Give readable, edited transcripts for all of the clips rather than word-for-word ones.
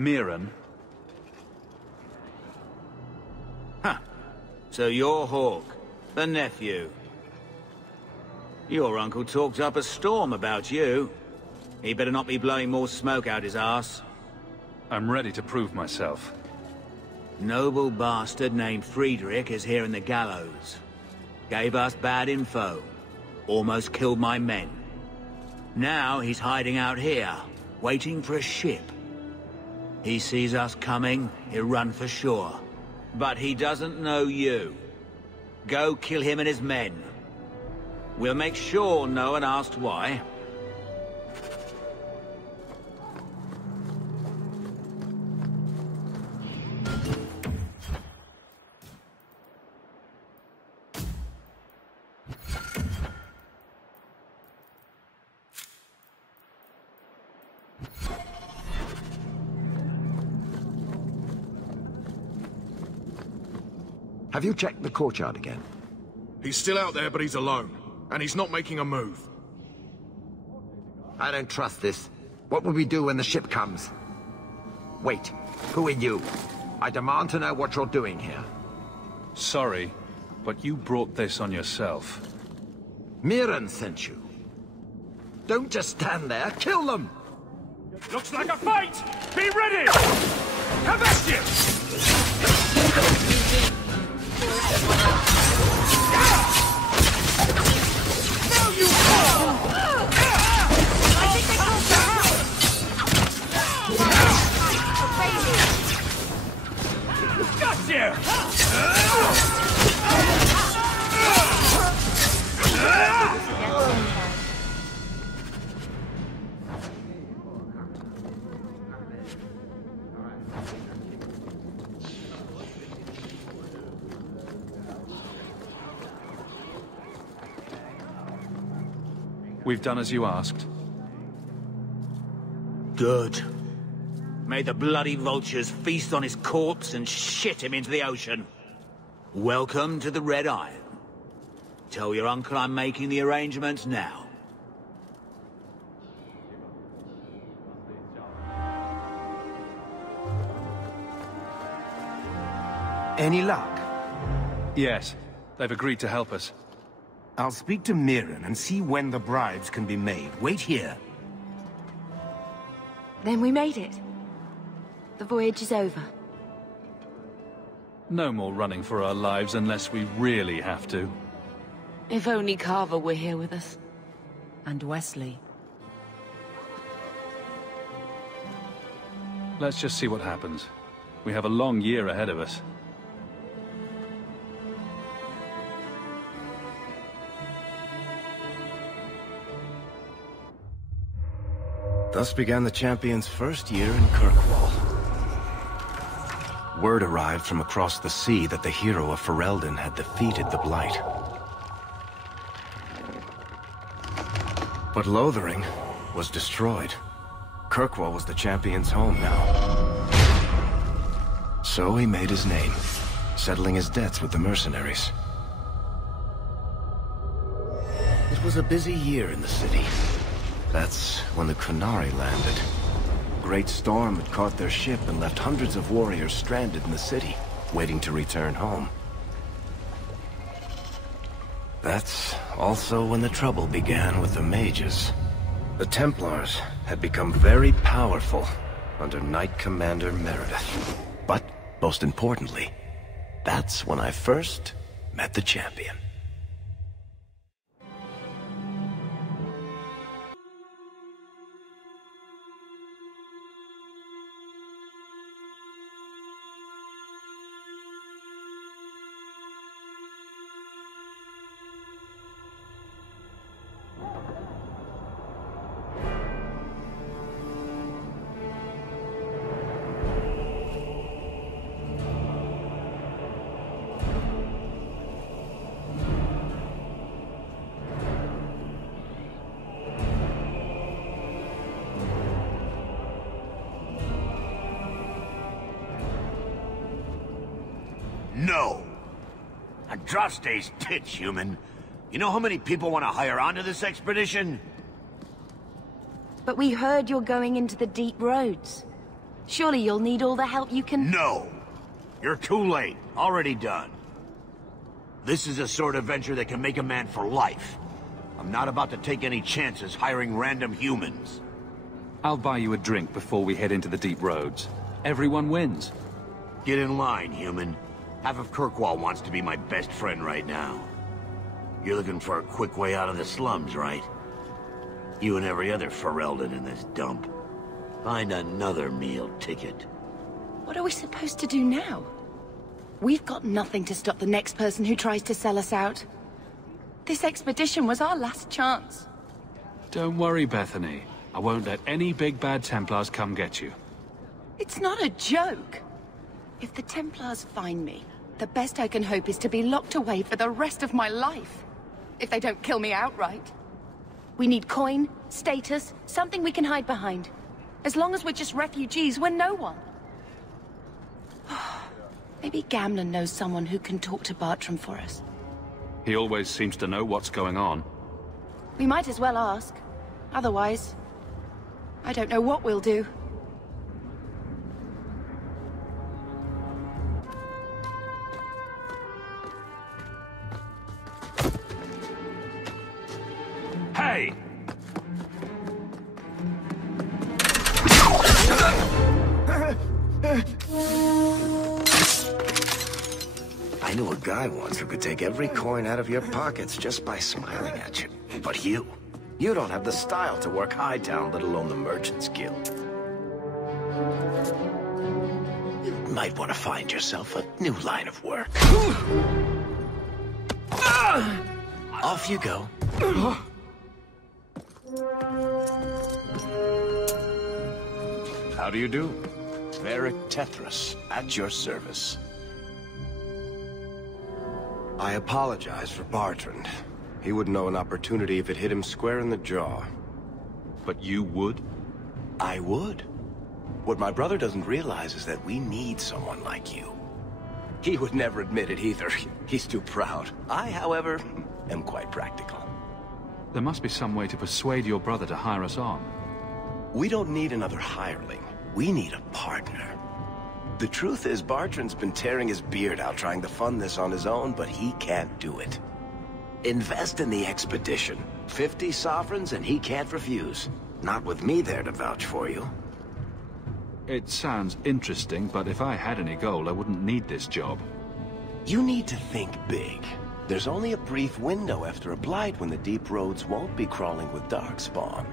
Mirren. Huh. So you're Hawk, the nephew. Your uncle talked up a storm about you. He better not be blowing more smoke out his arse. I'm ready to prove myself. Noble bastard named Friedrich is here in the gallows. Gave us bad info. Almost killed my men. Now he's hiding out here, waiting for a ship. He sees us coming, he'll run for shore. But he doesn't know you. Go kill him and his men. We'll make sure no one asks why. Have you checked the courtyard again? He's still out there, but he's alone. And he's not making a move. I don't trust this. What will we do when the ship comes? Wait, who are you? I demand to know what you're doing here. Sorry, but you brought this on yourself. Mirren sent you. Don't just stand there, kill them! Looks like a fight! Be ready! Have at you! Now you fall! I think they called for help! Got you! We've done as you asked. Good. May the bloody vultures feast on his corpse and shit him into the ocean. Welcome to the Red Iron. Tell your uncle I'm making the arrangements now. Any luck? Yes, they've agreed to help us. I'll speak to Mirren and see when the bribes can be made. Wait here. Then we made it. The voyage is over. No more running for our lives unless we really have to. If only Carver were here with us. And Wesley. Let's just see what happens. We have a long year ahead of us. Thus began the champion's first year in Kirkwall. Word arrived from across the sea that the hero of Ferelden had defeated the Blight. But Lothering was destroyed. Kirkwall was the champion's home now. So he made his name, settling his debts with the mercenaries. It was a busy year in the city. That's when the Kunari landed. A great storm had caught their ship and left hundreds of warriors stranded in the city, waiting to return home. That's also when the trouble began with the mages. The Templars had become very powerful under Knight Commander Meredith. But, most importantly, that's when I first met the champion. No. Andraste's tits, human. You know how many people want to hire onto this expedition? But we heard you're going into the deep roads. Surely you'll need all the help you can... No! You're too late. Already done. This is a sort of venture that can make a man for life. I'm not about to take any chances hiring random humans. I'll buy you a drink before we head into the deep roads. Everyone wins. Get in line, human. Half of Kirkwall wants to be my best friend right now. You're looking for a quick way out of the slums, right? You and every other Ferelden in this dump. Find another meal ticket. What are we supposed to do now? We've got nothing to stop the next person who tries to sell us out. This expedition was our last chance. Don't worry, Bethany. I won't let any big bad Templars come get you. It's not a joke. If the Templars find me, the best I can hope is to be locked away for the rest of my life. If they don't kill me outright. We need coin, status, something we can hide behind. As long as we're just refugees, we're no one. Maybe Gamlen knows someone who can talk to Bartram for us. He always seems to know what's going on. We might as well ask. Otherwise, I don't know what we'll do. Hey! I knew a guy once who could take every coin out of your pockets just by smiling at you. But you don't have the style to work Hightown, let alone the Merchants Guild. You might want to find yourself a new line of work. Off you go. How do you do? Varric Tethras, at your service. I apologize for Bartrand. He wouldn't know an opportunity if it hit him square in the jaw. But you would? I would. What my brother doesn't realize is that we need someone like you. He would never admit it either. He's too proud. I, however, am quite practical. There must be some way to persuade your brother to hire us on. We don't need another hireling. We need a partner. The truth is, Bartrand's been tearing his beard out trying to fund this on his own, but he can't do it. Invest in the expedition. 50 sovereigns and he can't refuse. Not with me there to vouch for you. It sounds interesting, but if I had any gold, I wouldn't need this job. You need to think big. There's only a brief window after a blight when the deep roads won't be crawling with darkspawn.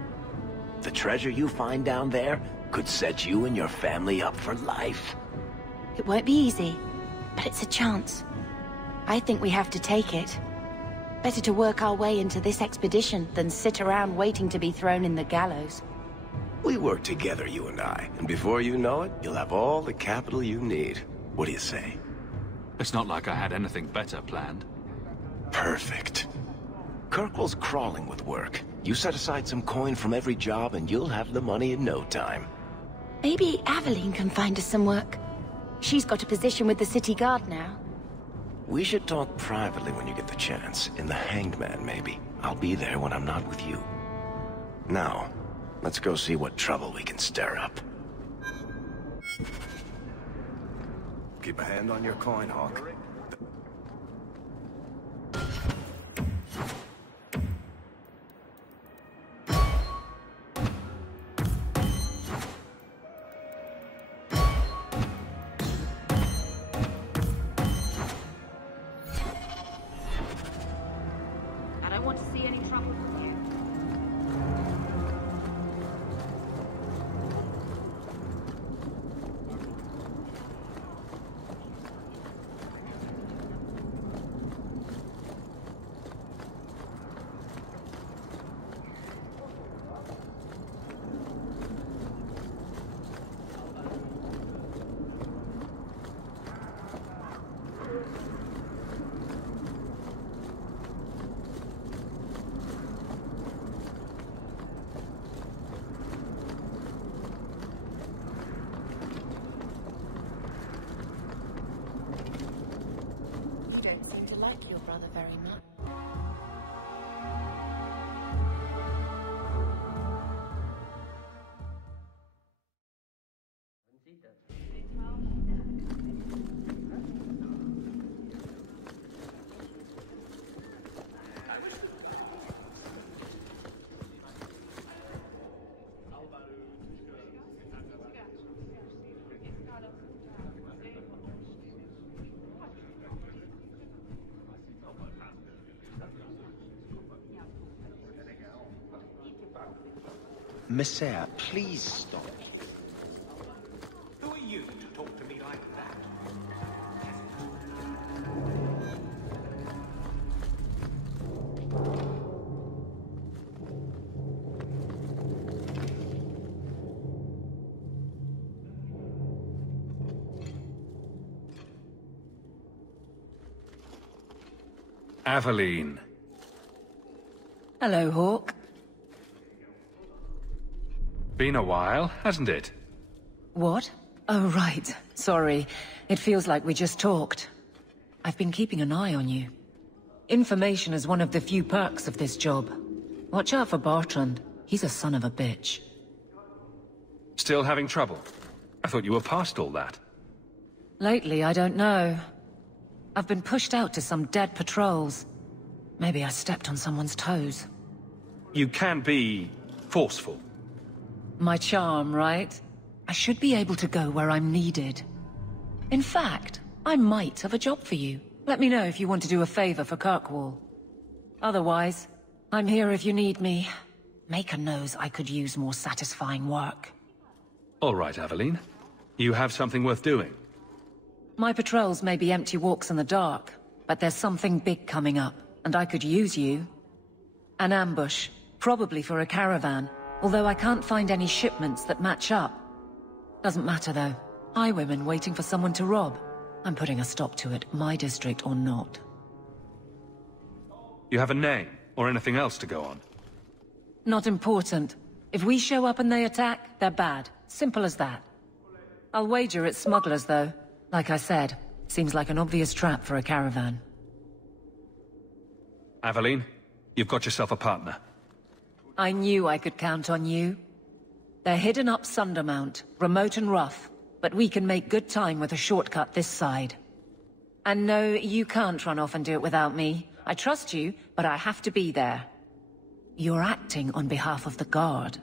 The treasure you find down there could set you and your family up for life. It won't be easy, but it's a chance. I think we have to take it. Better to work our way into this expedition than sit around waiting to be thrown in the gallows. We work together, you and I, and before you know it, you'll have all the capital you need. What do you say? It's not like I had anything better planned. Perfect. Kirkwall's crawling with work. You set aside some coin from every job and you'll have the money in no time. Maybe Aveline can find us some work. She's got a position with the city guard now. We should talk privately when you get the chance. In the Hanged Man, maybe. I'll be there when I'm not with you. Now, let's go see what trouble we can stir up. Keep a hand on your coin, Hawk. Very much. Messiah, please stop. Who are you to talk to me like that? Aveline. Hello, Hawk. Been a while, hasn't it? What? Oh, right. Sorry. It feels like we just talked. I've been keeping an eye on you. Information is one of the few perks of this job. Watch out for Bartrand. He's a son of a bitch. Still having trouble? I thought you were past all that. Lately, I don't know. I've been pushed out to some dead patrols. Maybe I stepped on someone's toes. You can be forceful. My charm, right? I should be able to go where I'm needed. In fact, I might have a job for you. Let me know if you want to do a favor for Kirkwall. Otherwise, I'm here if you need me. Maker knows I could use more satisfying work. All right, Aveline. You have something worth doing. My patrols may be empty walks in the dark, but there's something big coming up, and I could use you. An ambush, probably for a caravan, although I can't find any shipments that match up. Doesn't matter though. Highwaymen waiting for someone to rob. I'm putting a stop to it, my district or not. You have a name, or anything else to go on? Not important. If we show up and they attack, they're bad. Simple as that. I'll wager it's smugglers though. Like I said, seems like an obvious trap for a caravan. Aveline, you've got yourself a partner. I knew I could count on you. They're hidden up Sundermount, remote and rough, but we can make good time with a shortcut this side. And no, you can't run off and do it without me. I trust you, but I have to be there. You're acting on behalf of the Guard.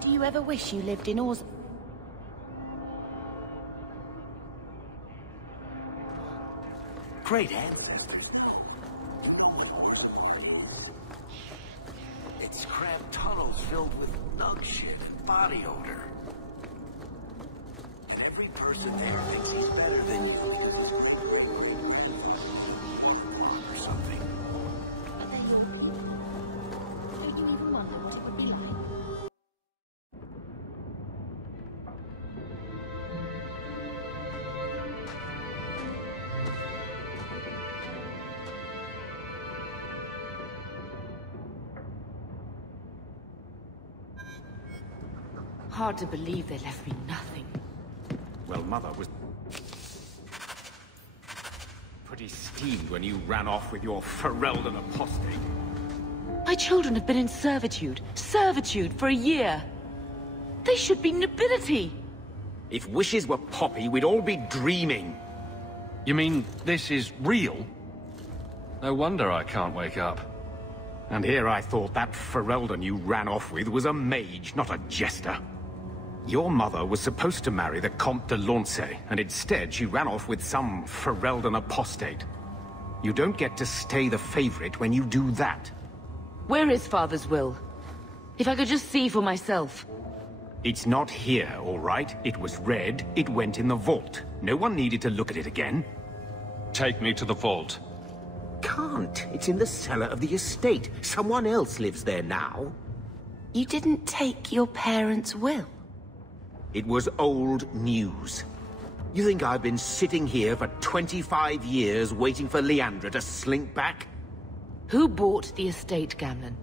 Do you ever wish you lived in Oz? Great ancestors. It's cramped tunnels filled with nug shit and body odor. And every person there thinks he's better than you. Or something. Don't you even wonder what it would be like? Hard to believe they left me nothing. Well, Mother was pretty steamed when you ran off with your Ferelden apostate. My children have been in servitude for a year. They should be nobility. If wishes were poppy, we'd all be dreaming. You mean this is real? No wonder I can't wake up. And here I thought that Ferelden you ran off with was a mage, not a jester. Your mother was supposed to marry the Comte de Launcey, and instead she ran off with some Ferelden apostate. You don't get to stay the favorite when you do that. Where is Father's will? If I could just see for myself. It's not here, all right? It was read, it went in the vault. No one needed to look at it again. Take me to the vault. Can't. It's in the cellar of the estate. Someone else lives there now. You didn't take your parents' will? It was old news. You think I've been sitting here for 25 years waiting for Leandra to slink back? Who bought the estate, Gamlen?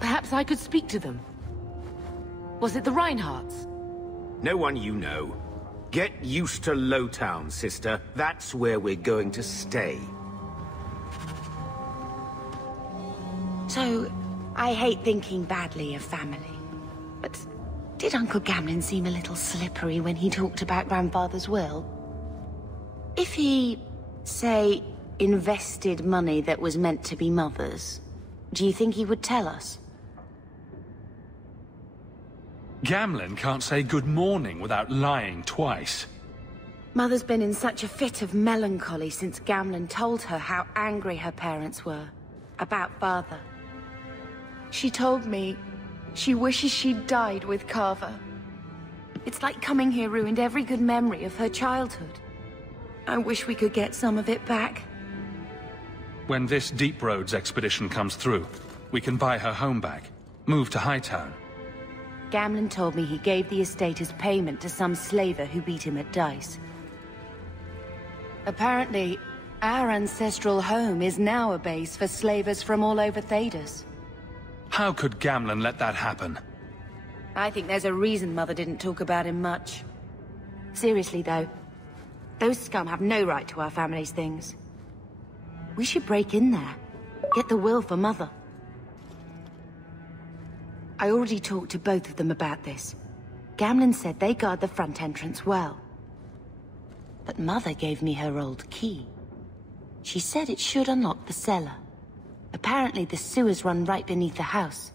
Perhaps I could speak to them. Was it the Reinhardts? No one you know. Get used to Lowtown, sister. That's where we're going to stay. So, I hate thinking badly of family. But did Uncle Gamlin seem a little slippery when he talked about Grandfather's will? If he, say, invested money that was meant to be Mother's, do you think he would tell us? Gamlin can't say good morning without lying twice. Mother's been in such a fit of melancholy since Gamlin told her how angry her parents were about Father. She told me she wishes she'd died with Carver. It's like coming here ruined every good memory of her childhood. I wish we could get some of it back. When this Deep Roads expedition comes through, we can buy her home back, move to Hightown. Gamlin told me he gave the estate as payment to some slaver who beat him at dice. Apparently, our ancestral home is now a base for slavers from all over Thedas. How could Gamlin let that happen? I think there's a reason Mother didn't talk about him much. Seriously, though, those scum have no right to our family's things. We should break in there, get the will for Mother. I already talked to both of them about this. Gamlin said they guard the front entrance well. But Mother gave me her old key. She said it should unlock the cellar. Apparently the sewers run right beneath the house.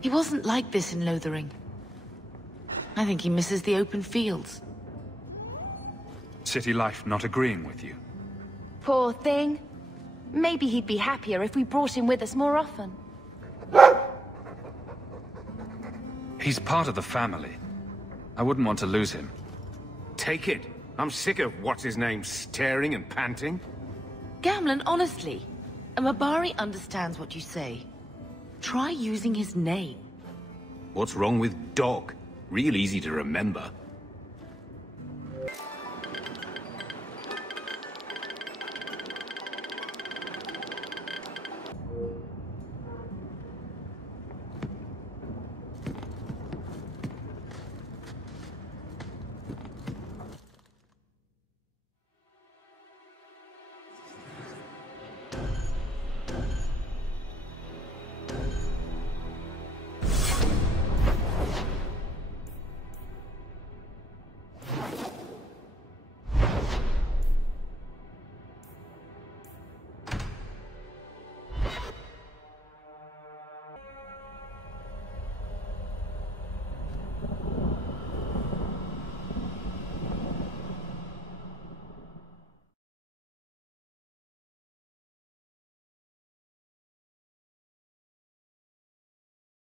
He wasn't like this in Lothering. I think he misses the open fields. City life not agreeing with you? Poor thing. Maybe he'd be happier if we brought him with us more often. He's part of the family. I wouldn't want to lose him. Take it. I'm sick of what's-his-name staring and panting. Gamlin, honestly, a Mabari understands what you say. Try using his name. What's wrong with Dog? Real easy to remember.